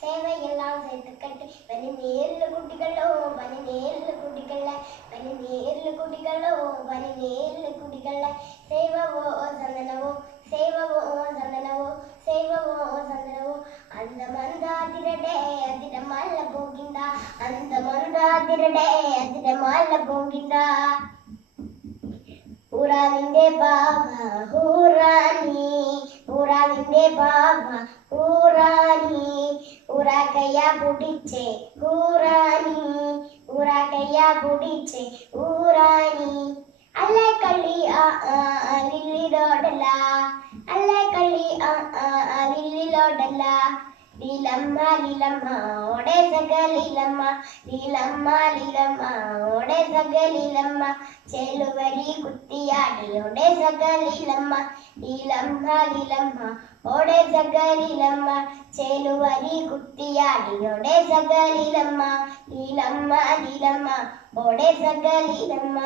சேவையெல்லாம் சேர்த்து கட்டி பனி நேர்ல குட்டிகளோ பனி நேர்ல குட்டிகள பனி நேர்ல குட்டிகளோ பனி நேர்ல குட்டிகள சேவவோ சந்தனவோ சேவவோ சந்தனவோ சேவவோ சந்தனவோ அந்த மந்தாதிரடே அதிரமல்ல போகிந்தா அந்த மந்தாதிரடே அதிரமல்ல போகிந்தா ഊരാവിന്റെ ബാബ ഊറാനി ഊരാവിന്റെ ബാബ ഊറാനി ഊരാക്കയ്യ പൊടിച്ചേ ഊറാനി ഊരാക്കയ്യ പൊടിച്ചേ ഊറാനി അല്ലേ കളി ലില്ലിലോടല്ല അല്ലേ കളി ലില്ലിലോടല്ല ലീലമ്മ ലീലമ്മ ഓടെ സകലീലമ്മ ലീലമ്മ ലീലമ്മ ഓടെ സകലീലമ്മ ചെലുവരി കുത്തിയാടിയോടെ സകലീലമ്മ ലീലമ്മ ലീലമ്മ ഓടെ സകലീലമ്മ ചെലുവരി കുത്തിയാടിയോടെ സകലീലമ്മ ലീലമ്മ ലീലമ്മ ഓടെ സകലീലമ്മ